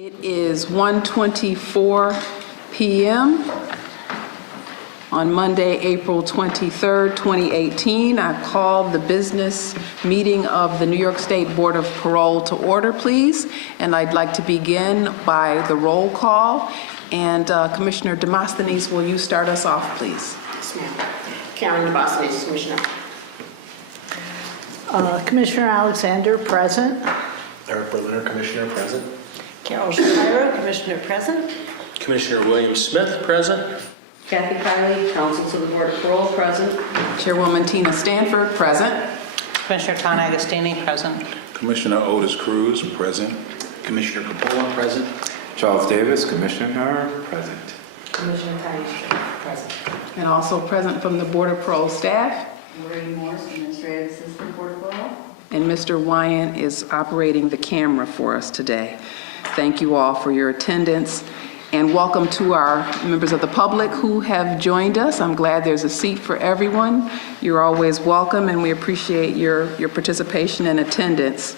It is 1:24 p.m. on Monday, April 23rd, 2018. I call the business meeting of the New York State Board of Parole to order, please. And I'd like to begin by the roll call. And Commissioner Demosthenes, will you start us off, please? Yes, ma'am. Karen Demosthenes, Commissioner. Commissioner Alexander, present. Eric Berliner, Commissioner, present. Carol Shapiro, Commissioner present. Commissioner William Smith, present. Kathy Kiley, Counsel to the Board of Parole, present. Chairwoman Tina Stanford, present. Commissioner Ton Agostini, present. Commissioner Otis Cruz, present. Commissioner Capola, present. Charles Davis, Commissioner, present. Commissioner Tyson, present. And also present from the Board of Parole staff. Maureen Morris, Administrative Assistant, Board of Parole. And Mr. Wyant is operating the camera for us today. Thank you all for your attendance. And welcome to our members of the public who have joined us. I'm glad there's a seat for everyone. You're always welcome, and we appreciate your participation and attendance.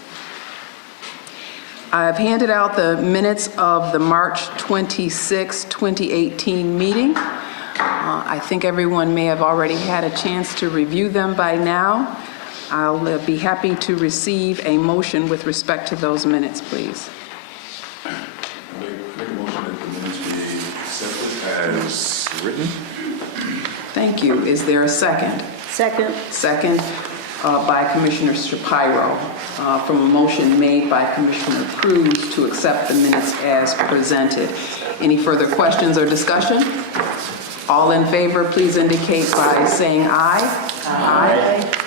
I've handed out the minutes of the March 26, 2018 meeting. I think everyone may have already had a chance to review them by now. I'll be happy to receive a motion with respect to those minutes, please. Make a motion that the minutes be accepted as written. Thank you. Is there a second? Second. Second by Commissioner Shapiro from a motion made by Commissioner Cruz to accept the minutes as presented. Any further questions or discussion? All in favor, please indicate by saying aye. Aye.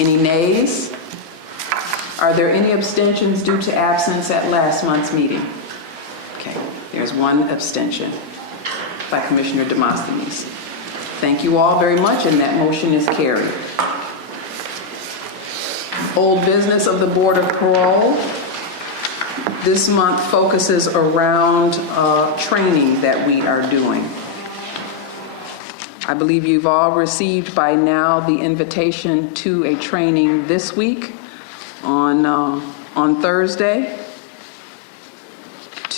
Any nays? Are there any abstentions due to absence at last month's meeting? Okay, there's one abstention by Commissioner Demosthenes. Thank you all very much, and that motion is carried. Old business of the Board of Parole. This month focuses around training that we are doing. I believe you've all received by now the invitation to a training this week on Thursday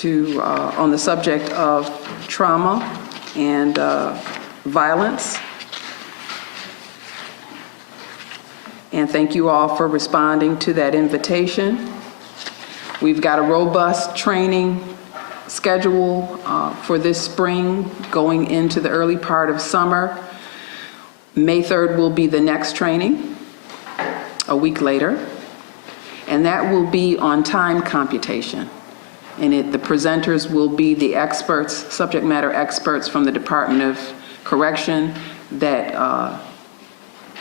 on the subject of trauma and violence. And thank you all for responding to that invitation. We've got a robust training schedule for this spring going into the early part of summer. May 3rd will be the next training, a week later, and that will be on time computation. And the presenters will be the experts, subject matter experts from the Department of Correction that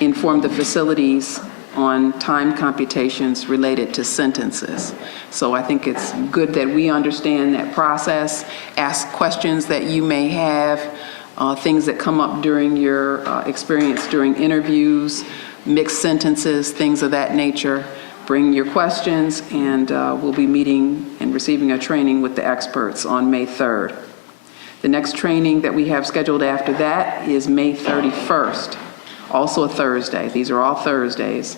inform the facilities on time computations related to sentences. So I think it's good that we understand that process, ask questions that you may have, things that come up during your experience during interviews, mixed sentences, things of that nature. Bring your questions, and we'll be meeting and receiving a training with the experts on May 3rd. The next training that we have scheduled after that is May 31st, also a Thursday. These are all Thursdays,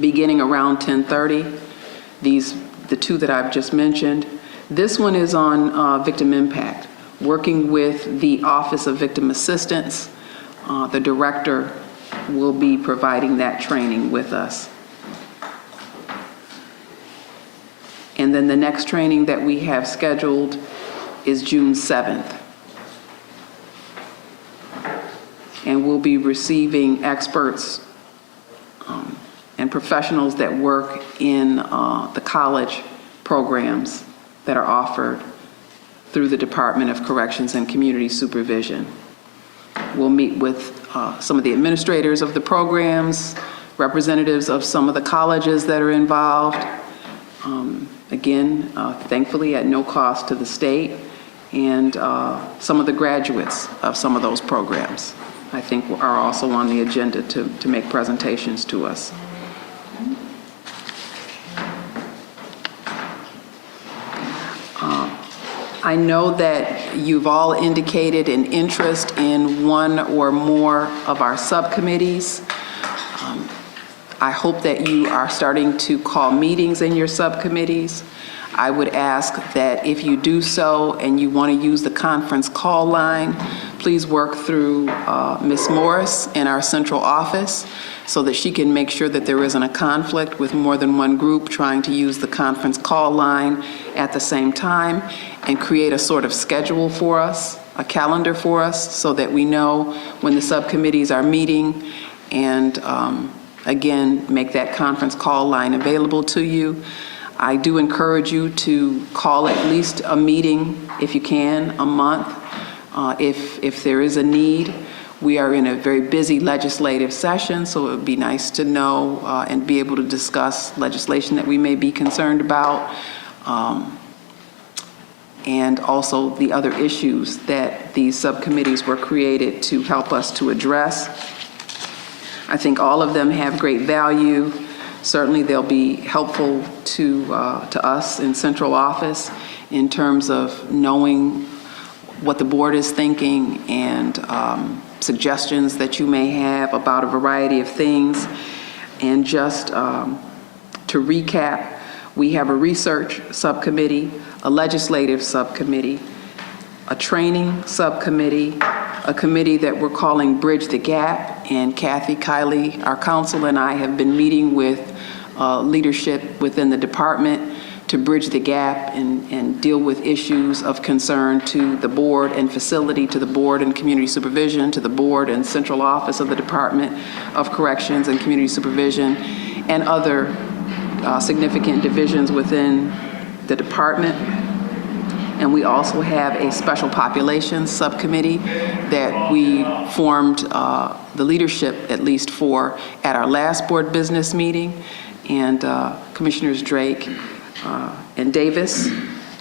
beginning around 10:30. The two that I've just mentioned. This one is on victim impact, working with the Office of Victim Assistance. The director will be providing that training with us. And then the next training that we have scheduled is June 7th. And we'll be receiving experts and professionals that work in the college programs that are offered through the Department of Corrections and Community Supervision. We'll meet with some of the administrators of the programs, representatives of some of the colleges that are involved. Again, thankfully at no cost to the state, and some of the graduates of some of those programs, I think, are also on the agenda to make presentations to us. I know that you've all indicated an interest in one or more of our subcommittees. I hope that you are starting to call meetings in your subcommittees. I would ask that if you do so and you want to use the conference call line, please work through Ms. Morris in our central office so that she can make sure that there isn't a conflict with more than one group trying to use the conference call line at the same time, and create a sort of schedule for us, a calendar for us, so that we know when the subcommittees are meeting, and again, make that conference call line available to you. I do encourage you to call at least a meeting, if you can, a month, if there is a need. We are in a very busy legislative session, so it would be nice to know and be able to discuss legislation that we may be concerned about, and also the other issues that these subcommittees were created to help us to address. I think all of them have great value. Certainly they'll be helpful to us in central office in terms of knowing what the board is thinking and suggestions that you may have about a variety of things. And just to recap, we have a research subcommittee, a legislative subcommittee, a training subcommittee, a committee that we're calling Bridge the Gap, and Kathy Kiley, our counsel, and I have been meeting with leadership within the department to bridge the gap and deal with issues of concern to the board and facility, to the board and community supervision, to the board and central office of the Department of Corrections and Community Supervision, and other significant divisions within the department. And we also have a special populations subcommittee that we formed the leadership, at least for, at our last board business meeting. And Commissioners Drake and Davis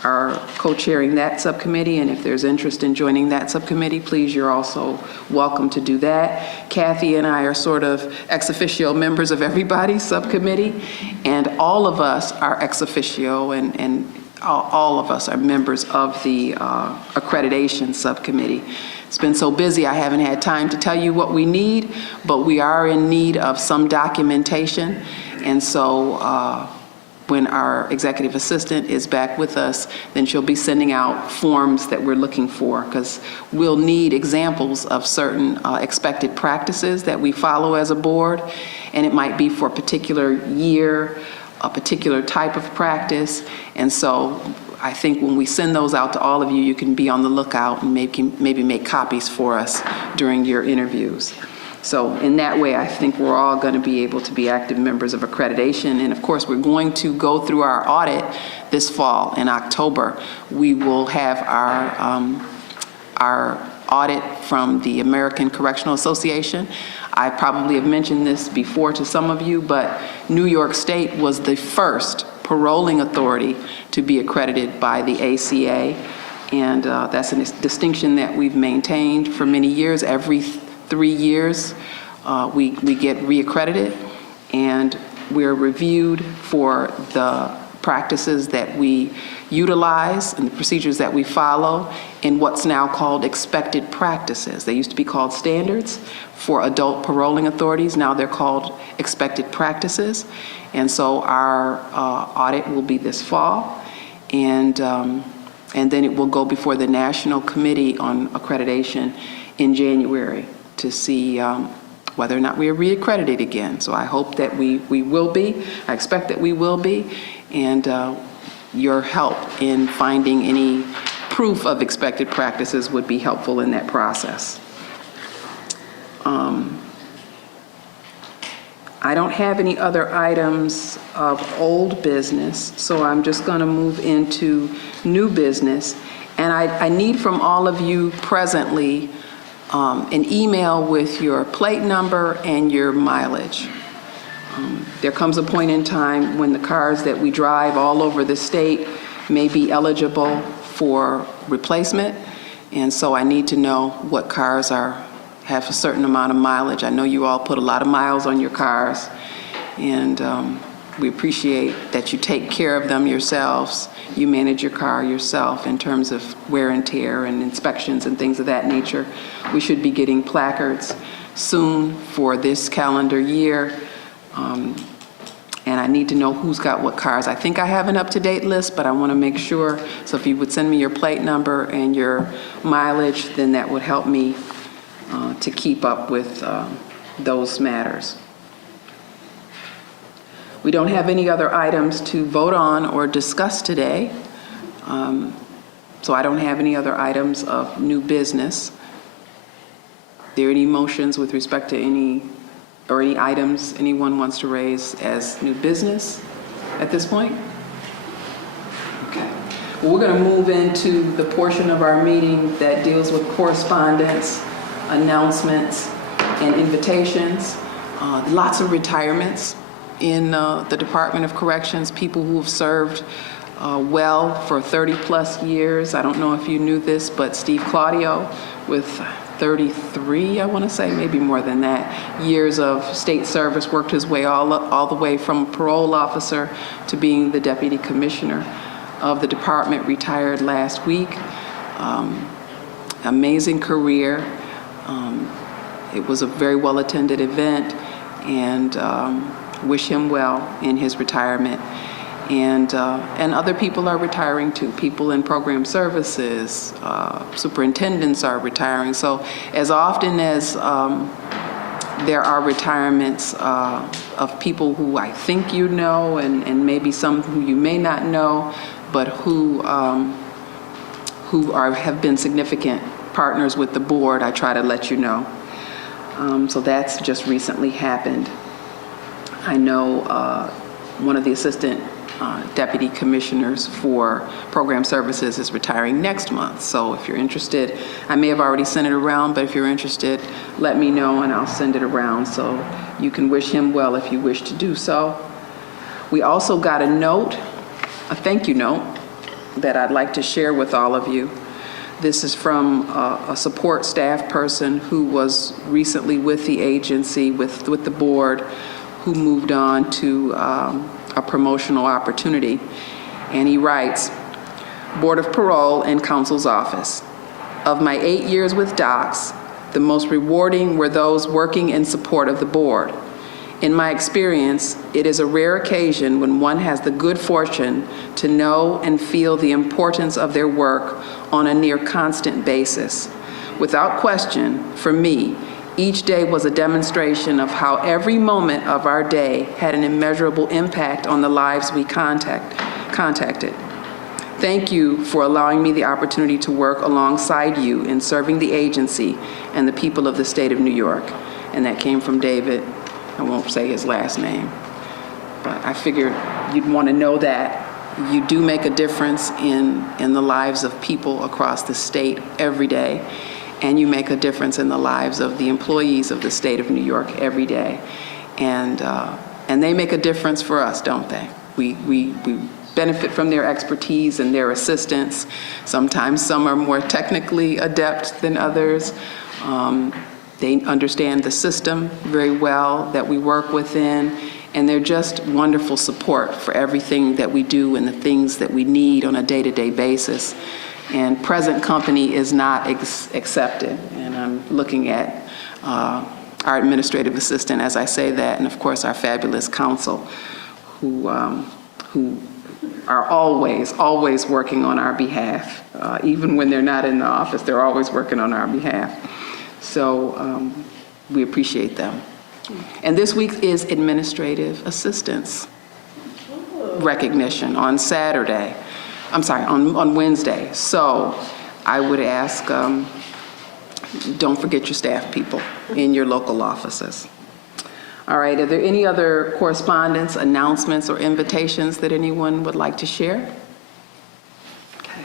are co-chairing that subcommittee, and if there's interest in joining that subcommittee, please, you're also welcome to do that. Kathy and I are sort of ex officio members of everybody's subcommittee, and all of us are ex officio, and all of us are members of the accreditation subcommittee. It's been so busy, I haven't had time to tell you what we need, but we are in need of some documentation, and so when our executive assistant is back with us, then she'll be sending out forms that we're looking for, because we'll need examples of certain expected practices that we follow as a board, and it might be for a particular year, a particular type of practice. And so I think when we send those out to all of you, you can be on the lookout and maybe make copies for us during your interviews. So in that way, I think we're all going to be able to be active members of accreditation. And of course, we're going to go through our audit this fall in October. We will have our audit from the American Correctional Association. I probably have mentioned this before to some of you, but New York State was the first paroling authority to be accredited by the ACA. And that's a distinction that we've maintained for many years. Every 3 years, we get reaccredited, and we're reviewed for the practices that we utilize and the procedures that we follow in what's now called expected practices. They used to be called standards for adult paroling authorities. Now they're called expected practices. And so our audit will be this fall, and then it will go before the National Committee on Accreditation in January to see whether or not we are reaccredited again. So I hope that we will be. I expect that we will be. And your help in finding any proof of expected practices would be helpful in that process. I don't have any other items of old business, so I'm just going to move into new business. And I need from all of you presently an email with your plate number and your mileage. There comes a point in time when the cars that we drive all over the state may be eligible for replacement, and so I need to know what cars have a certain amount of mileage. I know you all put a lot of miles on your cars, and we appreciate that you take care of them yourselves. You manage your car yourself in terms of wear and tear and inspections and things of that nature. We should be getting placards soon for this calendar year. and I need to know who's got what cars. I think I have an up-to-date list, but I want to make sure. So if you would send me your plate number and your mileage, then that would help me to keep up with those matters. We don't have any other items to vote on or discuss today. So I don't have any other items of new business. Are there any motions with respect to any items anyone wants to raise as new business at this point? Okay. Well, we're going to move into the portion of our meeting that deals with correspondence, announcements, and invitations. Lots of retirements in the Department of Corrections, people who have served well for 30 plus years. I don't know if you knew this, but Steve Claudio with 33, I want to say, maybe more than that, years of state service, worked his way all the way from parole officer to being the deputy commissioner of the department, retired last week. Amazing career. It was a very well-attended event, and wish him well in his retirement. And other people are retiring too. People in program services, superintendents are retiring. So as often as there are retirements of people who I think you know, and maybe some who you may not know, but who have been significant partners with the board, I try to let you know. So that's just recently happened. I know one of the assistant deputy commissioners for program services is retiring next month. So if you're interested, I may have already sent it around, but if you're interested, let me know and I'll send it around so you can wish him well if you wish to do so. We also got a note, a thank you note, that I'd like to share with all of you. This is from a support staff person who was recently with the agency, with the board, who moved on to a promotional opportunity. And he writes, Board of Parole and Counsel's Office. Of my 8 years with DOCS, the most rewarding were those working in support of the board. In my experience, it is a rare occasion when one has the good fortune to know and feel the importance of their work on a near constant basis. Without question, for me, each day was a demonstration of how every moment of our day had an immeasurable impact on the lives we contacted. Thank you for allowing me the opportunity to work alongside you in serving the agency and the people of the state of New York. And that came from David. I won't say his last name, but I figured you'd want to know that you do make a difference in the lives of people across the state every day. And you make a difference in the lives of the employees of the state of New York every day. And they make a difference for us, don't they? We benefit from their expertise and their assistance. Sometimes some are more technically adept than others. They understand the system very well that we work within, and they're just wonderful support for everything that we do and the things that we need on a day-to-day basis. And present company is not accepted. And I'm looking at our administrative assistant as I say that, and of course our fabulous counsel who are always working on our behalf. Even when they're not in the office, they're always working on our behalf. So we appreciate them. And this week is Administrative Assistance Recognition on Saturday. I'm sorry, on Wednesday. So I would ask, don't forget your staff people in your local offices. All right, are there any other correspondence, announcements, or invitations that anyone would like to share? Okay.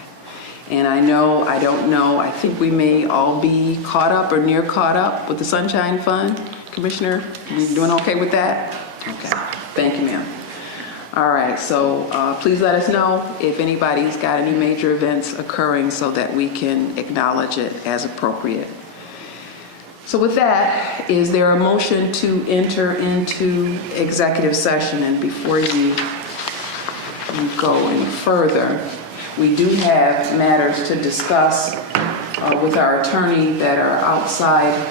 And I don't know, I think we may all be caught up or near caught up with the Sunshine Fund. Commissioner, you doing okay with that? Okay, thank you, ma'am. All right, so please let us know if anybody's got any major events occurring so that we can acknowledge it as appropriate. So with that, is there a motion to enter into executive session? And before you go any further, we do have matters to discuss with our attorney that are outside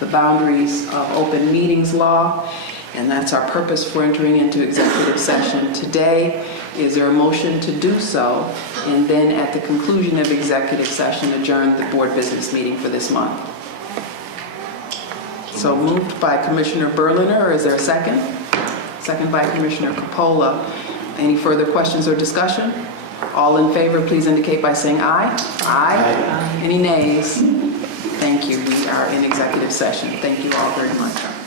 the boundaries of open meetings law. And that's our purpose for entering into executive session today. Is there a motion to do so? And then at the conclusion of executive session, adjourn the board business meeting for this month. So moved by Commissioner Berliner, or is there a second? Second by Commissioner Coppola. Any further questions or discussion? All in favor, please indicate by saying aye. Aye. Any nays? Thank you. We are in executive session. Thank you all very much.